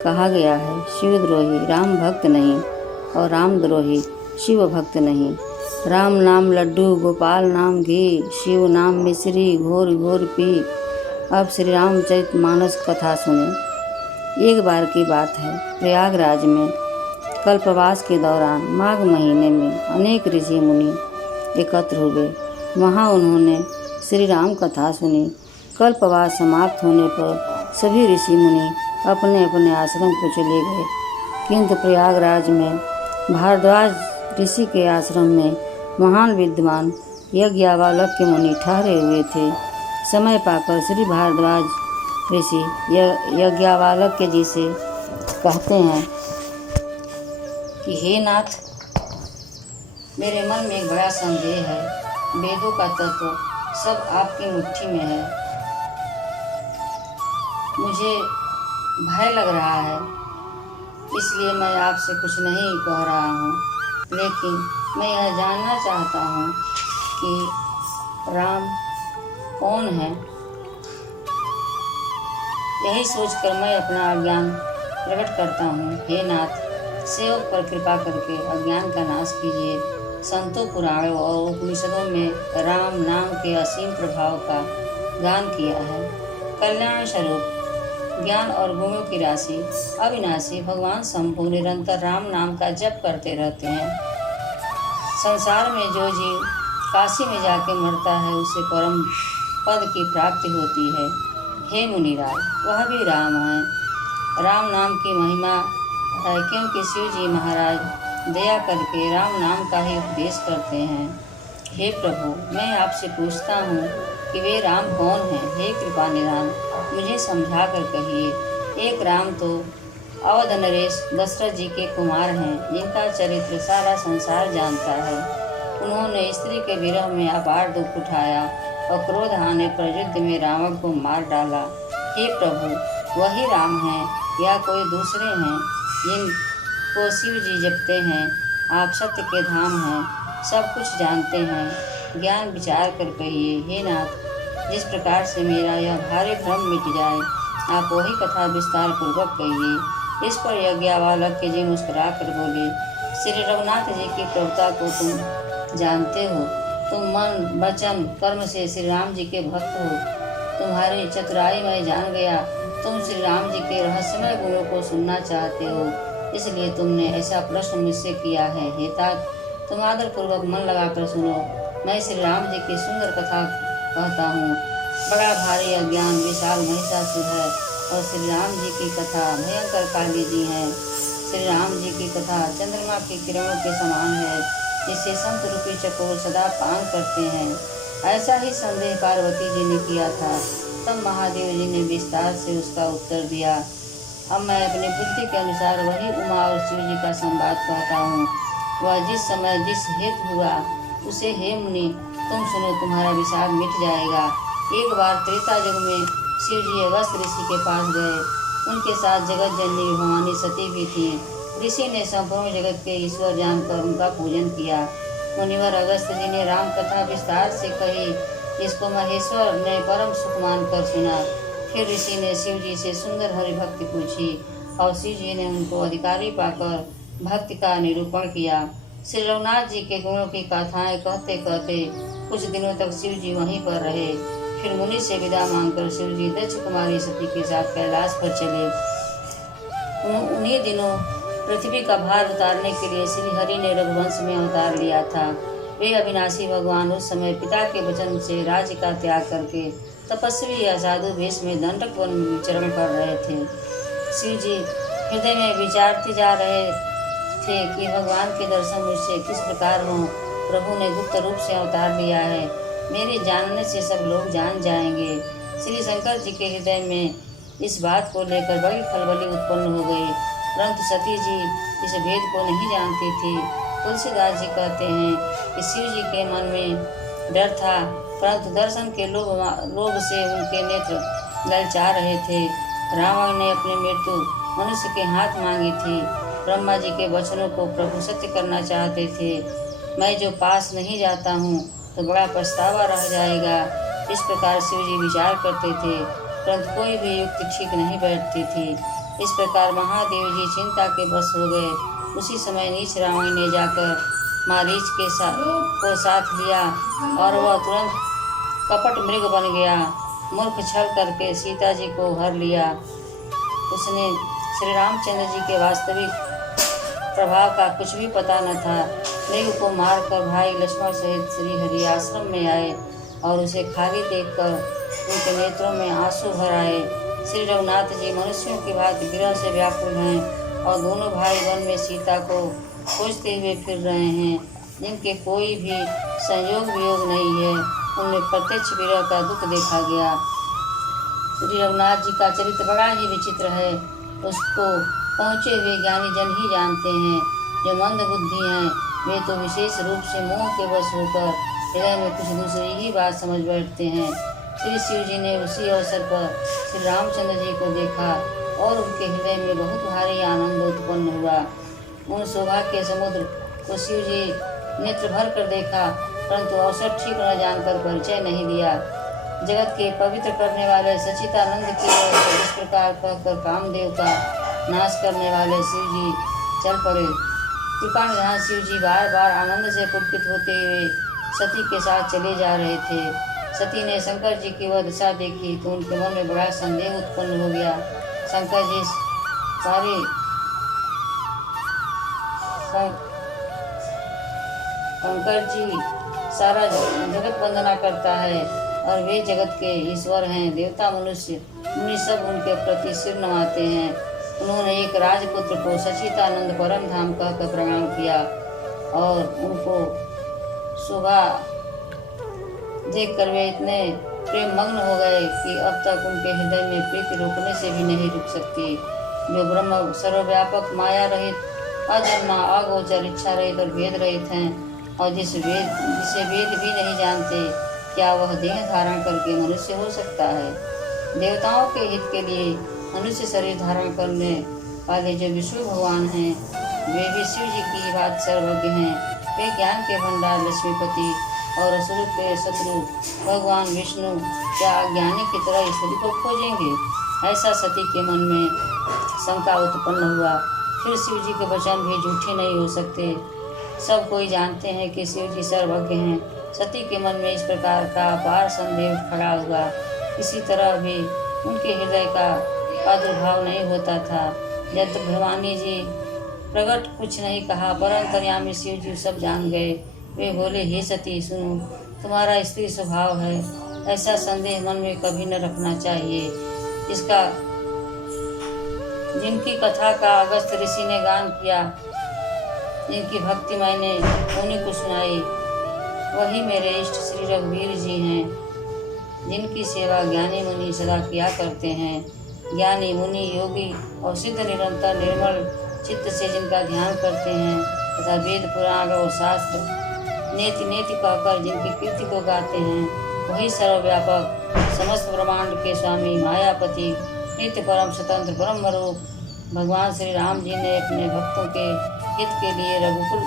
कहा गया है, शिवद्रोही राम भक्त नहीं और रामद्रोही शिव भक्त नहीं। राम नाम लड्डू, गोपाल नाम घी, शिव नाम मिश्री, घोर घोर पी। अब श्री रामचरितमानस कथा सुने। एक बार की बात है, प्रयागराज में कल्पवास के दौरान माघ महीने में अनेक ऋषि मुनि एकत्र हुए। वहाँ उन्होंने श्री राम कथा सुनी। कल्पवास समाप्त होने पर सभी ऋषि मुनि अपने अपने आश्रम को चले गए, किंतु प्रयागराज में भारद्वाज ऋषि के आश्रम में महान विद्वान यज्ञावालक्य मुनि ठहरे हुए थे। समय पाकर श्री भारद्वाज ऋषि यज्ञावालक्य जी से कहते हैं कि हे नाथ, मेरे मन में एक बड़ा संदेह है। वेदों का तत्व सब आपकी मुट्ठी में है। मुझे भय लग रहा है, इसलिए मैं आपसे कुछ नहीं कह रहा हूँ, लेकिन मैं यह जानना चाहता हूँ कि राम कौन है। यही सोचकर मैं अपना अज्ञान प्रकट करता हूँ। हे नाथ, सेवक पर कृपा करके अज्ञान का नाश कीजिए। संतों, पुराणों और उपनिषदों में राम नाम के असीम प्रभाव का गान किया है। कल्याण स्वरूप ज्ञान और गुणों की राशि अविनाशी भगवान शंभु निरंतर राम नाम का जप करते रहते हैं। संसार में जो जीव काशी में जाके मरता है, उसे परम पद की प्राप्ति होती है। हे मुनिराज, वह भी राम है। राम नाम की महिमा है, क्योंकि शिव जी महाराज दया करके राम नाम का ही उपदेश करते हैं। हे प्रभु, मैं आपसे पूछता हूँ कि वे राम कौन हैं। हे कृपा निधान, मुझे समझा कर कहिए। एक राम तो अवध नरेश दशरथ जी के कुमार हैं, जिनका चरित्र सारा संसार जानता है। उन्होंने स्त्री के विरह में अपार दुख उठाया और क्रोध आने पर युद्ध में रावण को मार डाला। हे प्रभु, वही राम हैं या कोई दूसरे हैं जिनको शिव जी जपते हैं। आप सत्य के धाम हैं, सब कुछ जानते हैं, ज्ञान विचार कर कहिए। हे नाथ, जिस प्रकार से मेरा यह भारी भ्रम मिट जाए, आप वही कथा विस्तार पूर्वक कहिए। इस पर यज्ञावालक्य जी मुस्कुरा कर बोले, श्री रघुनाथ जी की प्रभुता को तुम जानते हो। तुम मन वचन कर्म से श्री राम जी के भक्त हो। तुम्हारी चतुराई मैं जान गया। तुम श्री राम जी के रहस्यमय गुणों को सुनना चाहते हो, इसलिए तुमने ऐसा प्रश्न मुझसे किया है। हे तात, तुम आदर पूर्वक मन लगाकर सुनो। मैं श्री राम जी की सुंदर कथा कहता हूँ। बड़ा भारी अज्ञान विशाल महिषासुर है और श्री राम जी की कथा भयंकर काली जी है। श्री राम जी की कथा चंद्रमा की किरणों के समान है, जिसे संत रूपी चकोर सदा पान करते हैं। ऐसा ही संदेह पार्वती जी ने किया था। तब महादेव जी ने विस्तार से उसका उत्तर दिया। अब मैं अपनी बुद्धि के अनुसार वही उमा और शिव जी का संवाद कहता हूँ। वह जिस समय जिस हेतु हुआ, उसे हे मुनि तुम सुनो, तुम्हारा विषाद मिट जाएगा। एक बार त्रेता युग में शिव जी अगस्त ऋषि के पास गए। उनके साथ जगत जननी भवानी सती भी थी। ऋषि ने संपूर्ण जगत के ईश्वर जानकर उनका पूजन किया। मुनिवर अगस्त जी ने राम कथा विस्तार से कही, इसको महेश्वर ने परम सुख मानकर सुना। फिर ऋषि ने शिव जी से सुंदर हरि भक्ति पूछी और शिव जी ने उनको अधिकारी पाकर भक्ति का निरूपण किया। श्री रघुनाथ जी के गुणों की कथाएं कहते कहते कुछ दिनों तक शिव जी वहीं पर रहे। फिर मुनि से विदा मांगकर शिव जी दक्ष कुमारी सती के साथ कैलाश पर चले। उन्हीं दिनों पृथ्वी का भार उतारने के लिए श्री हरि ने रघुवंश में अवतार लिया था। वे अविनाशी भगवान उस समय पिता के वचन से राज्य का त्याग करके तपस्वी या साधु वेश में दंडक वन में विचरण कर रहे थे। शिव जी हृदय में विचारते जा रहे थे कि भगवान के दर्शन मुझसे किस प्रकार हों। प्रभु ने गुप्त रूप से अवतार लिया है, मेरे जानने से सब लोग जान जाएंगे। श्री शंकर जी के हृदय में इस बात को लेकर बड़ी खलबली उत्पन्न हो गई, परंतु सती जी इस भेद को नहीं जानती थी। तुलसीदास जी कहते हैं कि शिव जी के मन में डर था, परंतु दर्शन के लोभ से उनके नेत्र ललचा रहे थे। रावण ने अपनी मृत्यु मनुष्य के हाथ मांगी थी। ब्रह्मा जी के वचनों को प्रभु सत्य करना चाहते थे। मैं जो पास नहीं जाता हूँ तो बड़ा पछतावा रह जाएगा। इस प्रकार शिव जी विचार करते थे, परंतु कोई भी युक्ति ठीक नहीं बैठती थी। इस प्रकार महादेव जी चिंता के बस हो गए। उसी समय नीच रावण ने जाकर मारीच के को साथ लिया और वह तुरंत कपट मृग बन गया। मूर्ख छल करके सीता जी को हर लिया। उसने श्री रामचंद्र जी के वास्तविक प्रभाव का कुछ भी पता न था। मृग को मारकर भाई लक्ष्मण सहित श्री हरि आश्रम में आए और उसे खाली देखकर उनके नेत्रों में आंसू भर आए। श्री रघुनाथ जी मनुष्यों की भांति विरह से व्याकुल हैं और दोनों भाई वन में सीता को खोजते हुए फिर रहे हैं, जिनके कोई भी संयोग वियोग नहीं है। उनमें प्रत्यक्ष विरह का दुख देखा गया। श्री रघुनाथ जी का चरित्र बड़ा ही विचित्र है। उसको पहुँचे हुए ज्ञानी जन ही जानते हैं। जो मंद बुद्धि हैं वे तो विशेष रूप से मोह के वश होकर हृदय में कुछ दूसरी ही बात समझ बैठते हैं। श्री शिव जी ने उसी अवसर पर श्री रामचंद्र जी को देखा और उनके हृदय में बहुत भारी आनंद उत्पन्न हुआ। उन सौभाग्य के समुद्र को शिव जी नेत्र भर कर देखा, परंतु अवसर ठीक न जानकर परिचय नहीं दिया। जगत के पवित्र करने वाले सच्चिदानंद की ओर से इस प्रकार कहकर कामदेव का नाश करने वाले शिव जी चल पड़े। कृपा निधान शिव जी बार बार आनंद से पुलकित होते हुए सती के साथ चले जा रहे थे। सती ने शंकर जी की वह दशा देखी तो उनके मन में बड़ा संदेह उत्पन्न हो गया। शंकर जी सारा जगत वंदना करता है और वे जगत के ईश्वर हैं। देवता मनुष्य मुनि सब उनके प्रति सिर नवाते हैं। उन्होंने एक राजपुत्र को सच्चिदानंद परम धाम कहकर प्रणाम किया और उनको शोभा देखकर वे इतने प्रेम मग्न हो गए कि अब तक उनके हृदय में प्रीति रोकने से भी नहीं रुक सकती। जो ब्रह्म सर्वव्यापक माया रहित अजन्मा अगोचर इच्छा रहित और वेद रहित हैं और जिसे वेद भी नहीं जानते, क्या वह देह धारण करके मनुष्य हो सकता है? देवताओं के हित के लिए मनुष्य शरीर धारण करने वाले जो विष्णु भगवान हैं वे भी शिव जी की बात सर्वज्ञ हैं। वे ज्ञान के भंडार लक्ष्मीपति और असुर के शत्रु भगवान विष्णु क्या अज्ञानी की तरह ईश्वरी को खोजेंगे? ऐसा सती के मन में शंका उत्पन्न हुआ। फिर शिव जी के वचन भी झूठे नहीं हो सकते। सब कोई जानते हैं कि शिव जी सर्वज्ञ हैं। सती के मन में इस प्रकार का अपार संदेह खड़ा हुआ। इसी तरह भी उनके हृदय का प्रादुर्भाव नहीं होता था। जब तक भवानी जी प्रकट कुछ नहीं कहा, पर अंतर्यामी शिव जी सब जान गए। वे बोले, हे सती सुनो, तुम्हारा स्त्री स्वभाव है, ऐसा संदेह मन में कभी न रखना चाहिए। इसका जिनकी कथा का अगस्त ऋषि ने गान किया, जिनकी भक्ति मैंने उन्हीं को सुनाई, वही मेरे इष्ट श्री रघुवीर जी हैं, जिनकी सेवा ज्ञानी मुनि सदा किया करते हैं। ज्ञानी मुनि योगी और सिद्ध निरंतर निर्मल चित्त से जिनका ध्यान करते हैं तथा वेद पुराण और शास्त्र नेति नेति कहकर जिनकी कीर्ति को गाते हैं, वही सर्वव्यापक समस्त ब्रह्मांड के स्वामी मायापति नित्य परम स्वतंत्र ब्रह्म रूप भगवान श्री राम जी ने अपने भक्तों के हित के लिए रघुकुल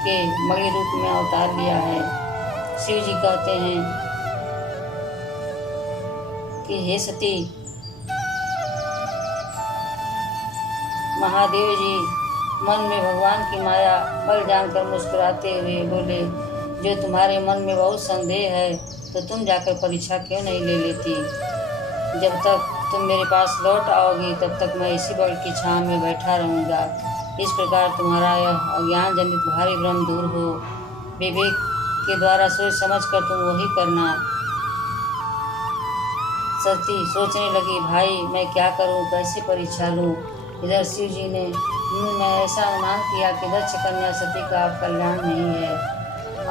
के मणि रूप में अवतार लिया है। शिव जी कहते हैं कि हे सती, महादेव जी मन में भगवान की माया बल जानकर मुस्कुराते हुए बोले, जो तुम्हारे मन में बहुत संदेह है तो तुम जाकर परीक्षा क्यों नहीं ले लेती? जब तक तुम मेरे पास लौट आओगी तब तक मैं इसी बल की छांव में बैठा रहूँगा। इस प्रकार तुम्हारा यह अज्ञान जनित भारी भ्रम दूर हो। विवेक के द्वारा सोच समझ कर तुम वही करना। सती सोचने लगी, भाई मैं क्या करूं, कैसे परीक्षा लूं? इधर शिव जी ने मैं ऐसा अनुमान किया कि दक्ष कन्या सती का अब कल्याण नहीं है।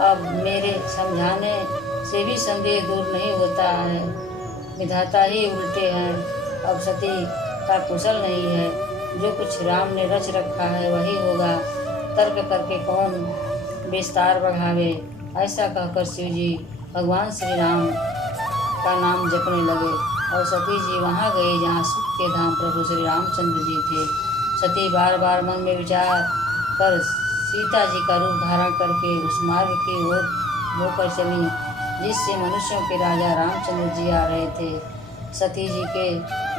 अब मेरे समझाने से भी संदेह दूर नहीं होता है। विधाता ही उल्टे हैं। अब सती का कुशल नहीं है। जो कुछ राम ने रच रखा है वही होगा। तर्क करके कौन विस्तार बढ़ावे? ऐसा कहकर शिव जी भगवान श्री राम का नाम जपने लगे और सती जी वहाँ गए जहाँ सुख के धाम प्रभु श्री रामचंद्र जी थे। सती बार बार मन में विचार कर सीता जी का रूप धारण करके उस मार्ग की ओर होकर चली जिससे मनुष्यों के राजा रामचंद्र जी आ रहे थे। सती जी के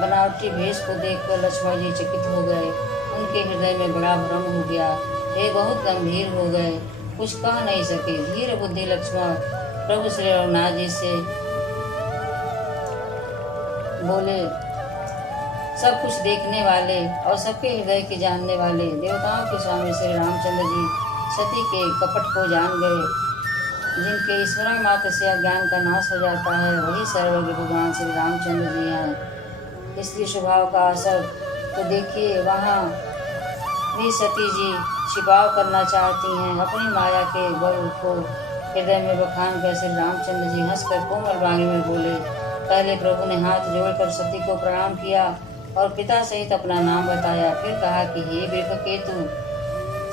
बनावटी भेष को देखकर लक्ष्मण जी चकित हो गए। उनके हृदय में बड़ा भ्रम हो गया। वे बहुत गंभीर हो गए, कुछ कह नहीं सके। धीर बुद्धि लक्ष्मण प्रभु श्री रघुनाथ जी से बोले, सब कुछ देखने वाले और सबके हृदय के जानने वाले देवताओं के स्वामी श्री रामचंद्र जी सती के कपट को जान गए। जिनके स्मरण मात्र से अज्ञान का नाश हो जाता है, वही सर्वज्ञ भगवान श्री रामचंद्र जी हैं। स्त्री स्वभाव का असर तो देखिए, वहाँ भी सती जी छिपाव करना चाहती हैं। अपनी माया के बल को हृदय में बखान कर श्री रामचंद्र जी हंसकर कोमल वाणी में बोले। पहले प्रभु ने हाथ जोड़कर सती को प्रणाम किया और पिता सहित अपना नाम बताया। फिर कहा कि हे वृषकेतु,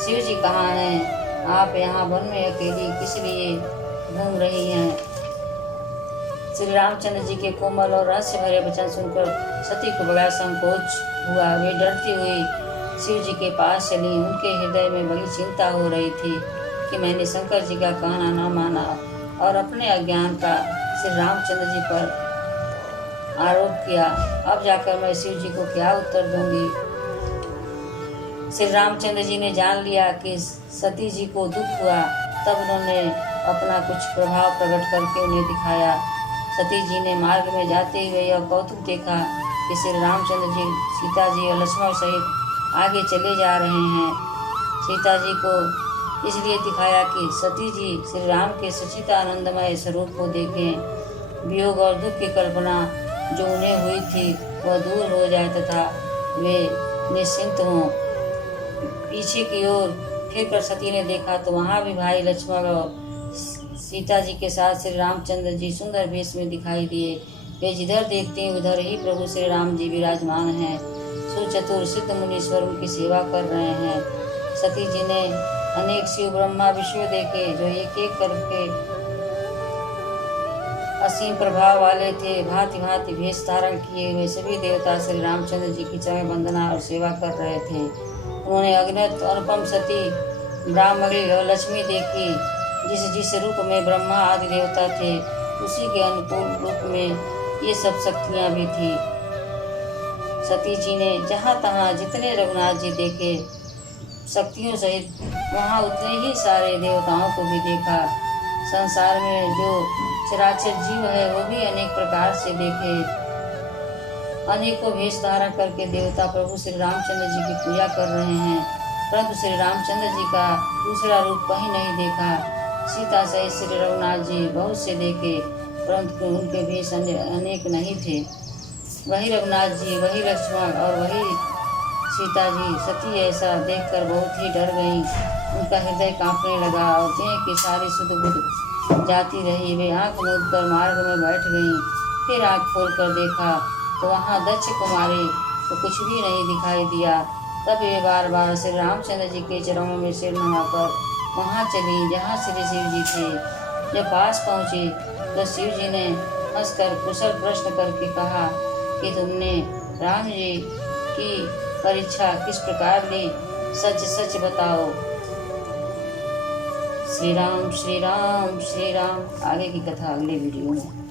शिव जी कहाँ हैं? आप यहाँ वन में अकेली किस लिए घूम रही हैं? श्री रामचंद्र जी के कोमल और रहस्य भरे वचन सुनकर सती को बड़ा संकोच हुआ। वे डरती हुई शिव जी के पास चली। उनके हृदय में बड़ी चिंता हो रही थी कि मैंने शंकर जी का कहना न माना और अपने अज्ञान का श्री रामचंद्र जी पर आरोप किया। अब जाकर मैं शिव जी को क्या उत्तर दूंगी? श्री रामचंद्र जी ने जान लिया कि सती जी को दुख हुआ। तब उन्होंने अपना कुछ प्रभाव प्रकट करके उन्हें दिखाया। सती जी ने मार्ग में जाते हुए यह कौतुक देखा कि श्री रामचंद्र जी सीता जी और लक्ष्मण सहित आगे चले जा रहे हैं। सीता जी को इसलिए दिखाया कि सती जी श्री राम के सच्चिदानंदमय स्वरूप को देखें। वियोग और दुख की कल्पना जो उन्हें हुई थी वह दूर हो जाए तथा वे निश्चिंत हों। पीछे की ओर फिर कर सती ने देखा तो वहाँ भी भाई लक्ष्मण और सीता जी के साथ श्री रामचंद्र जी सुंदर वेश में दिखाई दिए। वे जिधर देखते हैं उधर ही प्रभु श्री राम जी विराजमान हैं। सुचतुर सिद्ध मुनीश्वर उनकी सेवा कर रहे हैं। सती जी ने अनेक शिव ब्रह्मा विष्णु देखे जो एक एक करके असीम प्रभाव वाले थे। भांति भांति भेष धारण किए हुए सभी देवता श्री रामचंद्र जी की चरण वंदना और सेवा कर रहे थे। उन्होंने अग्नत अनुपम सती ब्राह्मणी और लक्ष्मी देखी। जिस रूप में ब्रह्मा आदि देवता थे उसी के अनुकूल रूप में ये सब शक्तियाँ भी थी। सती जी ने जहाँ तहाँ जितने रघुनाथ जी देखे शक्तियों सहित वहाँ उतने ही सारे देवताओं को भी देखा। संसार में जो चराचर जीव है वो भी अनेक प्रकार से देखे। अनेकों वेश धारण करके देवता प्रभु श्री रामचंद्र जी की पूजा कर रहे हैं, परंतु श्री रामचंद्र जी का दूसरा रूप कहीं नहीं देखा। सीता सहित श्री रघुनाथ जी बहुत से देखे, परंतु उनके वेश अनेक नहीं थे। वही रघुनाथ जी, वही लक्ष्मण और वही सीता जी। सती ऐसा देखकर बहुत ही डर गईं। उनका हृदय कांपने लगा और देह की सारी सुध बुध जाती रही। वे आंख मूंद कर मार्ग में बैठ गईं। फिर आंख खोलकर देखा तो वहाँ दक्ष कुमारी को कुछ भी नहीं दिखाई दिया। तब वे बार बार श्री रामचंद्र जी के चरणों में सिर नवाकर वहाँ चली जहाँ श्री शिव जी थे। जब पास पहुँची तो शिव जी ने हंसकर कुशल प्रश्न करके कहा कि तुमने राम जी की परीक्षा किस प्रकार ली, सच सच बताओ। श्री राम श्री राम श्री राम। आगे की कथा अगले वीडियो में।